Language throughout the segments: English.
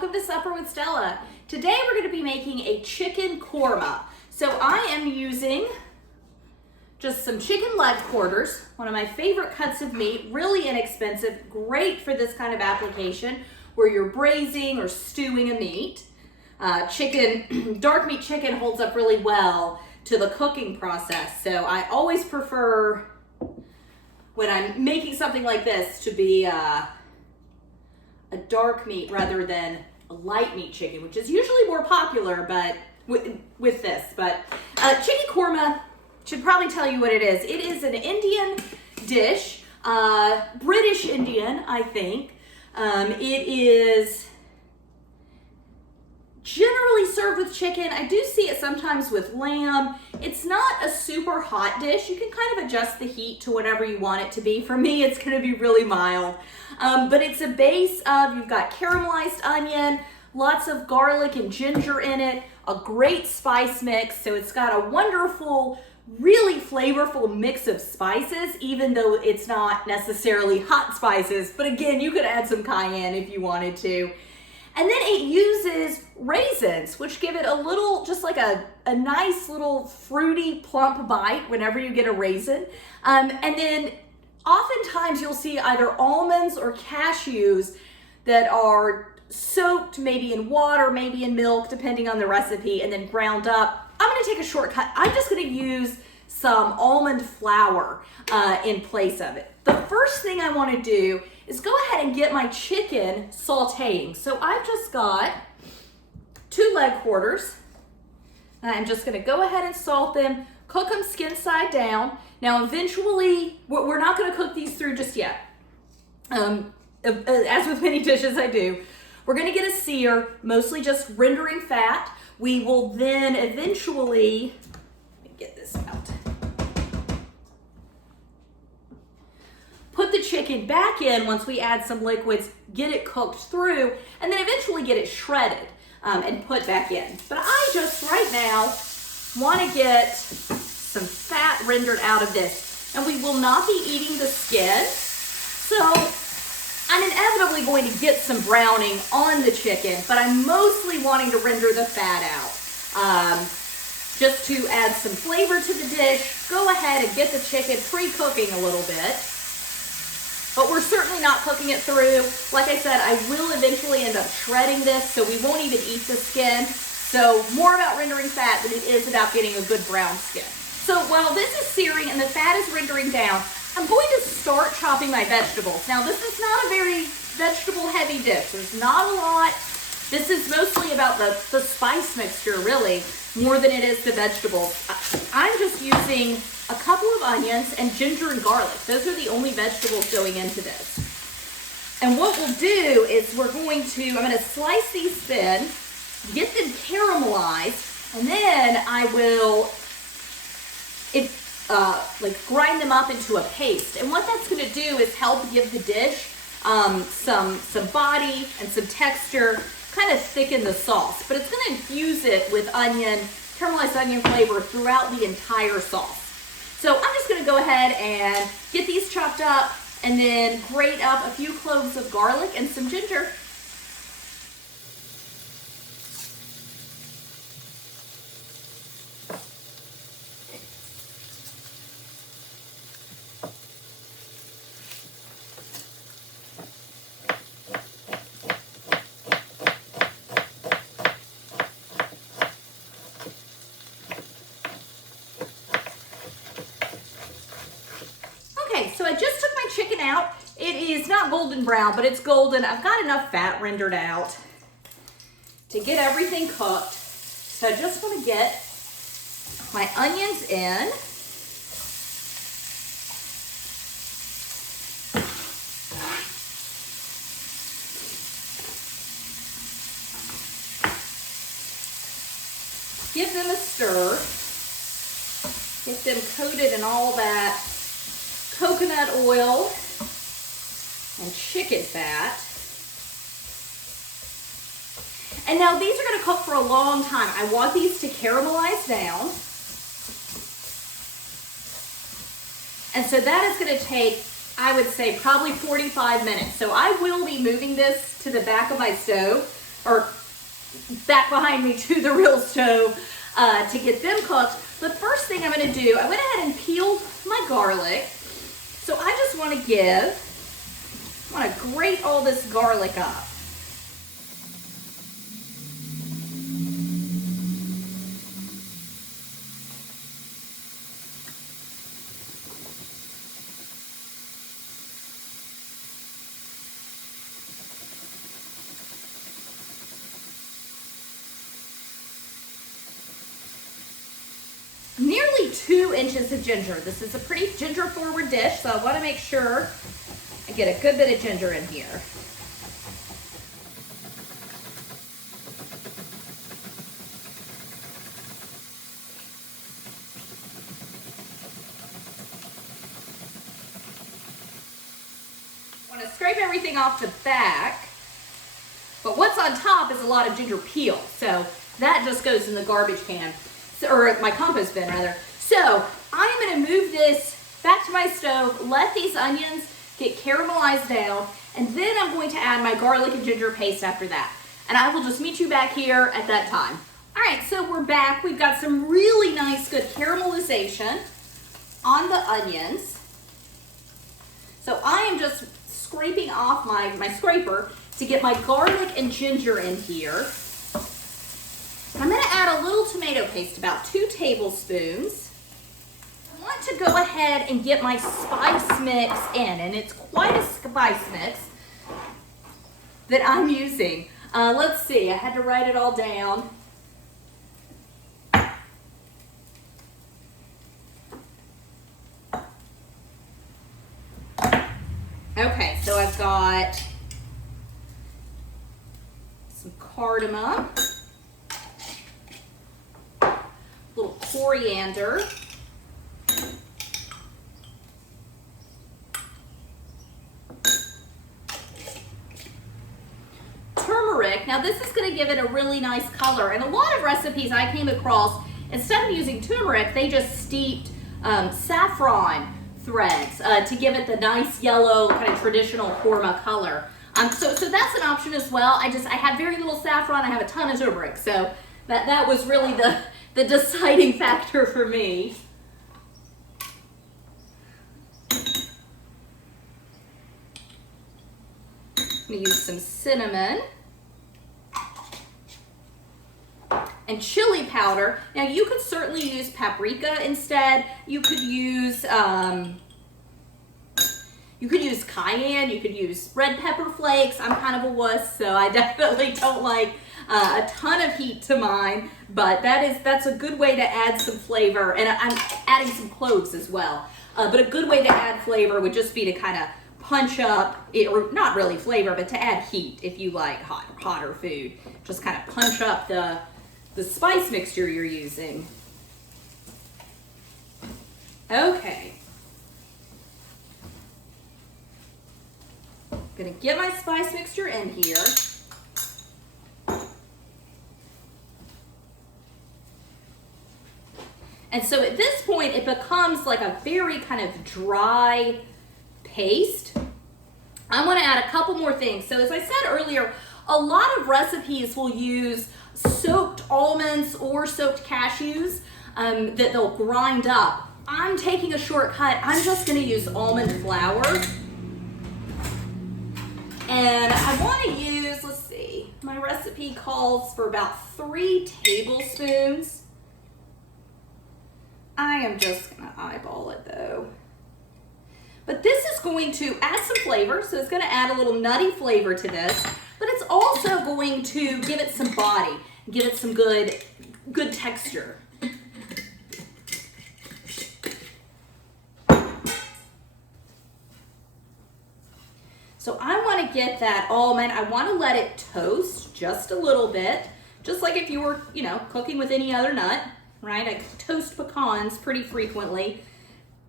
welcome to Supper with Stella. Today we're going to be making a chicken korma. So I am using just some chicken leg quarters, one of my favorite cuts of meat, really inexpensive, great for this kind of application where you're braising or stewing a meat. Dark meat chicken holds up really well to the cooking process. So I always prefer when I'm making something like this to be a dark meat rather than a light meat chicken, which is usually more popular but with this. But chicken korma should probably tell you what it is. It is an Indian dish, British Indian, I think. It is generally served with chicken. I do see it sometimes with lamb. It's not a super hot dish. You can kind of adjust the heat to whatever you want it to be. For me, it's going to be really mild. But it's a base of, you've got caramelized onion, lots of garlic and ginger in it, a great spice mix. So it's got a wonderful, really flavorful mix of spices, even though it's not necessarily hot spices. But again, you could add some cayenne if you wanted to. And then it uses raisins, which give it a little, just like a nice little fruity, plump bite whenever you get a raisin. And then oftentimes you'll see either almonds or cashews that are soaked maybe in water, maybe in milk, depending on the recipe, and then ground up. I'm gonna take a shortcut. I'm just gonna use some almond flour in place of it. The first thing I wanna do is go ahead and get my chicken sauteing. So I've just got 2 leg quarters. I'm just gonna go ahead and salt them, cook them skin side down. Now eventually, we're not gonna cook these through just yet. As with many dishes I do, we're gonna get a sear, mostly just rendering fat. We will then eventually, let me get this out. Put the chicken back in once we add some liquids, get it cooked through, and then eventually get it shredded and put back in. But I just right now want to get some fat rendered out of this. And we will not be eating the skin, so I'm inevitably going to get some browning on the chicken, but I'm mostly wanting to render the fat out. Just to add some flavor to the dish, go ahead and get the chicken pre-cooking a little bit. But we're certainly not cooking it through. Like I said, I will eventually end up shredding this, so we won't even eat the skin. So more about rendering fat than it is about getting a good brown skin. So while this is searing and the fat is rendering down, I'm going to start chopping my vegetables. Now this is not a very vegetable heavy dish. There's not a lot. This is mostly about the spice mixture really, more than it is the vegetables. I'm just using a couple of onions and ginger and garlic. Those are the only vegetables going into this. And what we'll do is I'm going to slice these thin, get them caramelized, and then I will grind them up into a paste. And what that's going to do is help give the dish some body and some texture, kind of thicken the sauce. But it's going to infuse it with caramelized onion flavor throughout the entire sauce. So I'm just going to go ahead and get these chopped up and then grate up a few cloves of garlic and some ginger. So I just took my chicken out. It is not golden brown, but it's golden. I've got enough fat rendered out to get everything cooked. So I just want to get my onions in. Give them a stir. Get them coated in all that coconut oil and chicken fat. And now these are going to cook for a long time. I want these to caramelize down. And so that is going to take, I would say, probably 45 minutes. So I will be moving this to the back of my stove or back behind me to the real stove to get them cooked. But first thing I'm gonna do, I went ahead and peeled my garlic. So I just wanna grate all this garlic up. Nearly 2 inches of ginger. This is a pretty ginger forward dish, so I want to make sure I get a good bit of ginger in here. I want to scrape everything off the back, but what's on top is a lot of ginger peel, so that just goes in the garbage can. Or my compost bin rather. So I'm gonna move this back to my stove, let these onions get caramelized down, and then I'm going to add my garlic and ginger paste after that. And I will just meet you back here at that time. All right, so we're back. We've got some really nice, good caramelization on the onions. So I am just scraping off my scraper to get my garlic and ginger in here. I'm going to add a little tomato paste, about 2 tablespoons. I want to go ahead and get my spice mix in, and it's quite a spice mix that I'm using. Let's see, I had to write it all down. Okay, so I've got some cardamom, little coriander, turmeric. Now this is going to give it a really nice color, and a lot of recipes I came across, instead of using turmeric, they just steeped saffron threads to give it the nice yellow kind of traditional korma color. So that's an option as well. I have very little saffron, I have a ton of turmeric, so that was really the deciding factor for me. I'm going to use some cinnamon and chili powder. Now you could certainly use paprika instead. You could use cayenne, you could use red pepper flakes. I'm kind of a wuss, so I definitely don't like a ton of heat to mine, but that's a good way to add some flavor, and I'm adding some cloves as well. But a good way to add flavor would just be to kind of punch up, or not really flavor, but to add heat if you like hotter food. Just kind of punch up the spice mixture you're using. Okay. I'm gonna get my spice mixture in here. And so at this point, it becomes like a very kind of dry paste. I want to add a couple more things. So as I said earlier, a lot of recipes will use soaked almonds or soaked cashews that they'll grind up. I'm taking a shortcut. I'm just going to use almond flour. And I want to use, let's see, my recipe calls for about 3 tablespoons. I am just going to eyeball it though. But this is going to add some flavor, so it's going to add a little nutty flavor to this, but it's also going to give it some body, give it some good texture. So I want to get that almond, I want to let it toast just a little bit, just like if you were, cooking with any other nut, right? I toast pecans pretty frequently.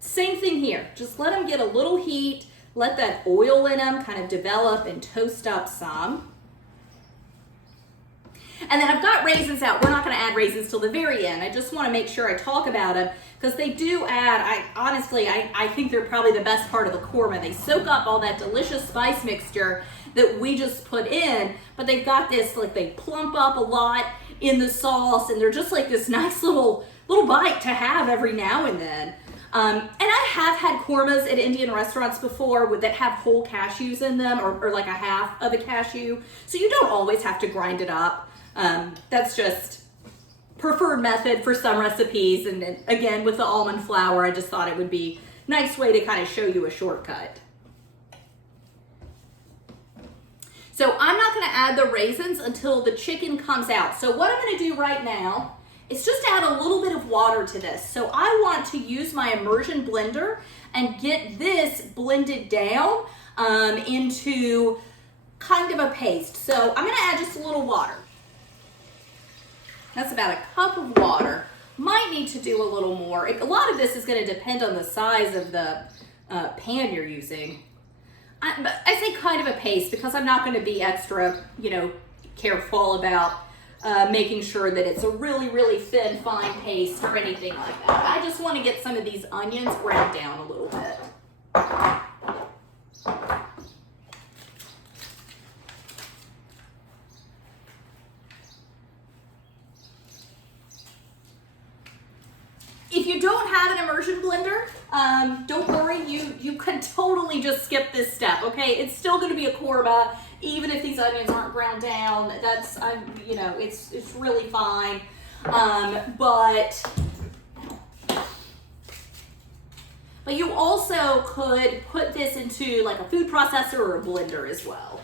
Same thing here, just let them get a little heat, let that oil in them kind of develop and toast up some. And then I've got raisins out. We're not going to add raisins till the very end. I just want to make sure I talk about them because they do add, I think they're probably the best part of the korma. They soak up all that delicious spice mixture that we just put in, but they've got this, like they plump up a lot in the sauce, and they're just like this nice little bite to have every now and then. And I have had kormas at Indian restaurants before that have whole cashews in them, or like a half of a cashew. So you don't always have to grind it up. That's just preferred method for some recipes. And again, with the almond flour, I just thought it would be a nice way to kind of show you a shortcut. So I'm not gonna add the raisins until the chicken comes out. So what I'm gonna do right now is just add a little bit of water to this. So I want to use my immersion blender and get this blended down into kind of a paste. So I'm gonna add just a little water. That's about a cup of water. Might need to do a little more. A lot of this is gonna depend on the size of the pan you're using. I say kind of a paste because I'm not gonna be extra, careful about making sure that it's a really, really thin, fine paste or anything like that. I just want to get some of these onions ground down a little bit. If you don't have an immersion blender, don't worry, you can totally just skip this step, okay? It's still gonna be a korma, even if these onions aren't ground down. That's, it's really fine. But you also could put this into like a food processor or a blender as well.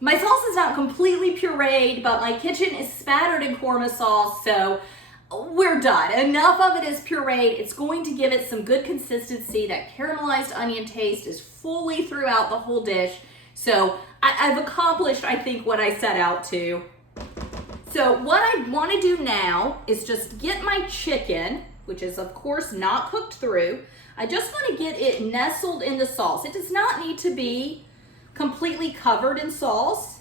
My sauce is not completely pureed, but my kitchen is spattered in korma sauce, so we're done. Enough of it is pureed. It's going to give it some good consistency. That caramelized onion taste is fully throughout the whole dish. So I've accomplished, I think, what I set out to. So what I want to do now is just get my chicken, which is of course not cooked through. I just want to get it nestled in the sauce. It does not need to be completely covered in sauce.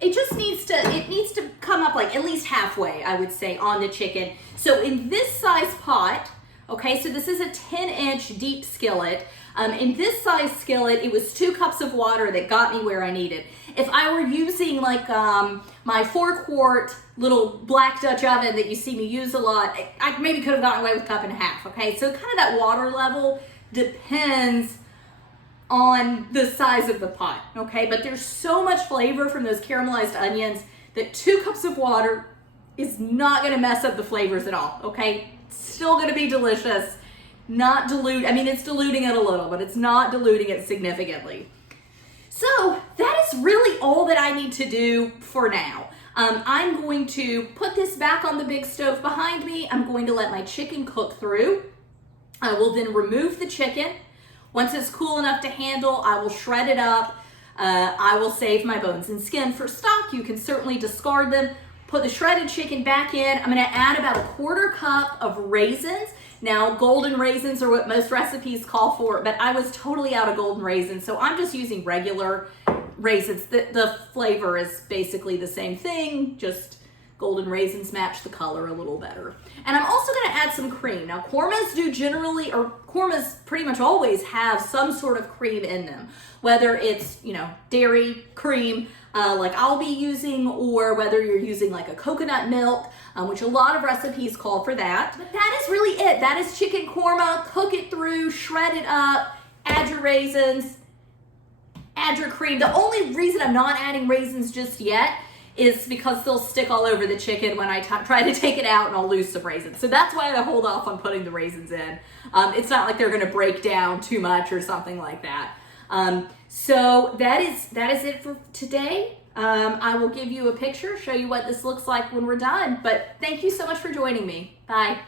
It needs to come up like at least halfway, I would say, on the chicken. So in this size pot, okay, so this is a 10-inch deep skillet. In this size skillet, it was 2 cups of water that got me where I needed. If I were using like my 4-quart little black Dutch oven that you see me use a lot, I maybe could have gotten away with 1.5 cups, okay? So kind of that water level depends on the size of the pot, okay? But there's so much flavor from those caramelized onions that 2 cups of water is not gonna mess up the flavors at all, okay? It's still gonna be delicious, not dilute, I mean, it's diluting it a little, but it's not diluting it significantly. So that is really all that I need to do for now. I'm going to put this back on the big stove behind me. I'm going to let my chicken cook through. I will then remove the chicken. Once it's cool enough to handle, I will shred it up. I will save my bones and skin for stock. You can certainly discard them. Put the shredded chicken back in. I'm gonna add about a 1/4 cup of raisins. Now, golden raisins are what most recipes call for, but I was totally out of golden raisins, so I'm just using regular raisins. The flavor is basically the same thing, just golden raisins match the color a little better. And I'm also gonna add some cream. Now, kormas do generally, or kormas pretty much always have some sort of cream in them, whether it's, dairy cream, like I'll be using, or whether you're using like a coconut milk, which a lot of recipes call for that. But that is really it. That is chicken korma. Cook it through, shred it up, add your raisins, add your cream. The only reason I'm not adding raisins just yet is because they'll stick all over the chicken when I try to take it out, and I'll lose some raisins. So that's why I hold off on putting the raisins in. It's not like they're gonna break down too much or something like that. So that is it for today. I will give you a picture, show you what this looks like when we're done. But thank you so much for joining me. Bye.